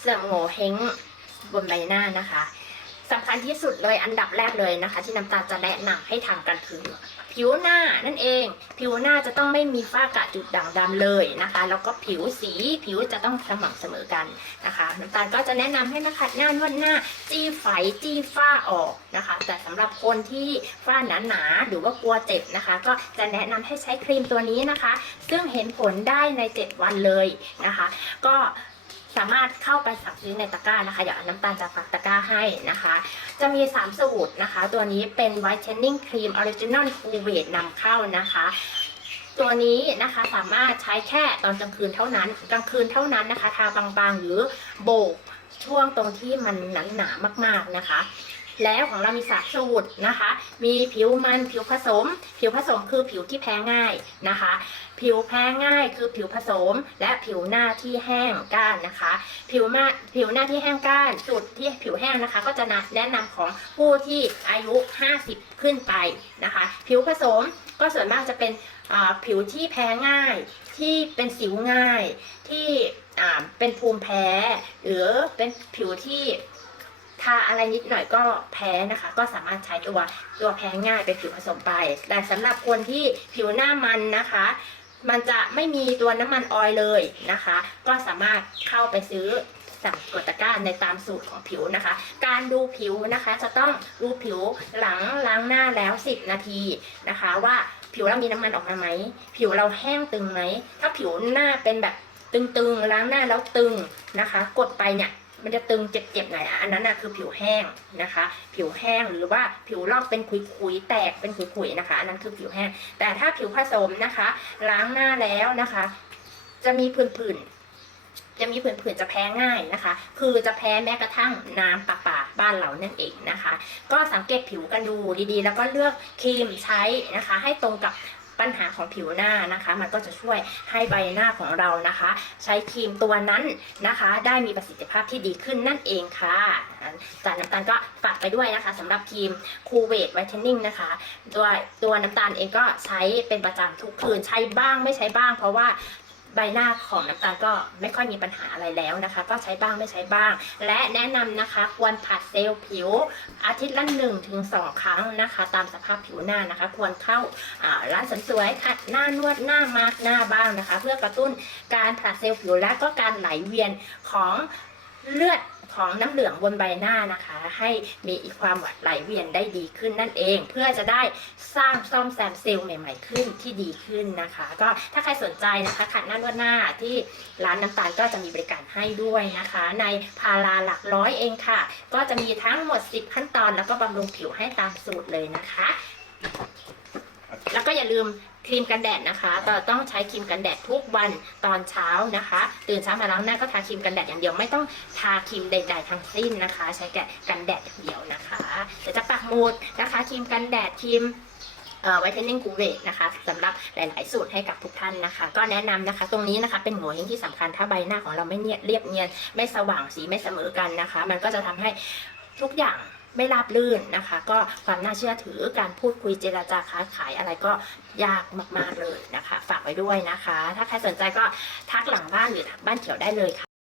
เสื่อมโงเฮงบนใบหน้านะคะสำคัญที่สุดเลยอันดับแรกเลยนะคะ ที่น้ำตาลจะแนะนำให้ทำกันคือผิวหน้านั่นเอง ผิวหน้าจะต้องไม่มีฝ้ากระจุดด่างดำเลยนะคะแล้วก็ผิวสีผิวจะต้องสม่ำเสมอกันนะคะน้ำตาลก็จะแนะนำให้นะคะหน้านวดหน้า จี้ไฝจี้ฝ้าออกนะคะ แต่สำหรับคนที่ฝ้าหนาๆหรือว่ากลัวเจ็บนะคะ ก็จะแนะนำให้ใช้ครีมตัวนี้นะคะ ซึ่งเห็นผลได้ใน 7 วันเลยนะคะ ก็ สามารถเข้าไปสั่งซื้อในตะกร้านะคะเดี๋ยวน้ำตาลจะฝักตะกร้าให้นะคะ จะมี 3 สูตรนะคะ ตัวนี้เป็น Whitening Cream Original c o v a t นำเข้านะคะตัวนี้นะคะสามารถใช้แค่ตอนกลางคืนเท่านั้น กลางคืนเท่านั้นนะคะ ทาบางๆ หรือโบกช่วงตรงที่มันหนาๆมาก ๆนะคะ แล้วของเรามีสามสูตรนะคะ มีผิวมันผิวผสม ผิวผสมคือผิวที่แพ้ง่ายนะคะ ผิวแพ้ง่ายคือผิวผสม และผิวหน้าที่แห้งก้านนะคะ ผิวหน้าผิวหน้าที่แห้งก้านสูตรที่ผิวแห้งนะคะ ก็จะแนะนำของผู้ที่อายุ 50 ขึ้นไปนะคะ ผิวผสมก็ส่วนมากจะเป็นผิวที่แพ้ง่ายที่เป็นสิวง่ายที่เป็นภูมิแพ้ หรือเป็นผิวที่ ทาอะไรนิดหน่อยก็แพ้นะคะ ก็สามารถใช้ตัวตัวแพ้ง่ายเป็นผิวผสมไป แต่สำหรับคนที่ผิวหน้ามันนะคะ มันจะไม่มีตัวน้ำมันออยเลยนะคะ ก็สามารถเข้าไปซื้อสั่งกดตะกร้าในตามสูตรของผิวนะคะ การดูผิวนะคะ จะต้องดูผิวหลังล้างหน้าแล้ว 10 นาทีนะคะ ว่าผิวเรามีน้ำมันออกมาไหม ผิวเราแห้งตึงไหม ถ้าผิวหน้าเป็นแบบตึงๆ ล้างหน้าแล้วตึงนะคะ กดไปเนี่ย มันจะตึงเจ็บๆหน่อยอันนั้นนะคือผิวแห้งนะคะ ผิวแห้งหรือว่าผิวลอกเป็นขุยๆแตกเป็นขุยๆนะคะ อันนั้นคือผิวแห้ง แต่ถ้าผิวผสมนะคะ ล้างหน้าแล้วนะคะ จะมีผื่นๆจะมีผื่นๆจะแพ้ง่ายนะคะ คือจะแพ้แม้กระทั่งน้ำประปาบ้านเรานั่นเองนะคะ ก็สังเกตผิวกันดูดีๆ แล้วก็เลือกครีมใช้นะคะ ให้ตรงกับ ปัญหาของผิวหน้านะคะ มันก็จะช่วยให้ใบหน้าของเรานะคะ ใช้ครีมตัวนั้นนะคะ ได้มีประสิทธิภาพที่ดีขึ้นนั่นเองค่ะจากน้ำตาลก็ฝากไปด้วยนะคะสำหรับครีมคูเวทไวท์เทนนิ่งนะคะตัวตัวน้ำตาลเองก็ใช้เป็นประจำทุกคืนใช้บ้างไม่ใช้บ้าง เพราะว่า ใบหน้าของน้ำตาลก็ไม่ค่อยมีปัญหาอะไรแล้วนะคะ ก็ใช้บ้างไม่ใช้บ้าง และแนะนำนะคะควรผัดเซลล์ผิวอาทิตย์ละหนึ่งถึงสองครั้งนะคะ ตามสภาพผิวหน้านะคะ ควรเข้าร้านเสริมสวยขัดหน้านวดหน้ามาร์กหน้าบ้างนะคะ เพื่อกระตุ้นการผลัดเซลล์ผิวและก็การไหลเวียนของ เลือดของน้ำเหลืองบนใบหน้านะคะ ให้มีความไหลเวียนได้ดีขึ้นนั่นเอง เพื่อจะได้สร้างซ่อมแซมเซลล์ใหม่ ๆ ขึ้นที่ดีขึ้นนะคะ ก็ถ้าใครสนใจนะคะขัดหน้านวดหน้าที่ร้านน้ำตาลก็จะมีบริการให้ด้วยนะคะ ในพาราหลักร้อยเองค่ะ ก็จะมีทั้งหมด 10 ขั้นตอน แล้วก็บำรุงผิวให้ตามสูตรเลยนะคะ แล้วก็อย่าลืม ครีมกันแดดนะคะเราต้องใช้ครีมกันแดดทุกวันตอนเช้านะคะ ตื่นเช้ามาล้างหน้าก็ทาครีมกันแดดอย่างเดียวไม่ต้องทาครีมใด ๆ ทั้งสิ้นนะคะ ใช้แก่กันแดดอย่างเดียวนะคะเดี๋ยวจะปักหมุดนะคะครีมกันแดดครีมไวท์เทนนิ่งกูเวทนะคะสำหรับหลาย ๆ สูตรให้กับทุกท่านนะคะ ก็แนะนำนะคะ ตรงนี้นะคะเป็นหัวเฮงที่สำคัญถ้าใบหน้าของเราไม่เนียนเรียบเนียน ไม่สว่างสีไม่เสมอกันนะคะ มันก็จะทำให้ทุกอย่าง ไม่ราบลื่นนะคะ ก็ความน่าเชื่อถือการพูดคุยเจราจาค้าขายอะไรก็ยากมาก ๆเลยนะคะ ฝากไว้ด้วยนะคะ ถ้าใครสนใจก็ทักหลังบ้านหรือทักบ้านเขียวได้เลยค่ะ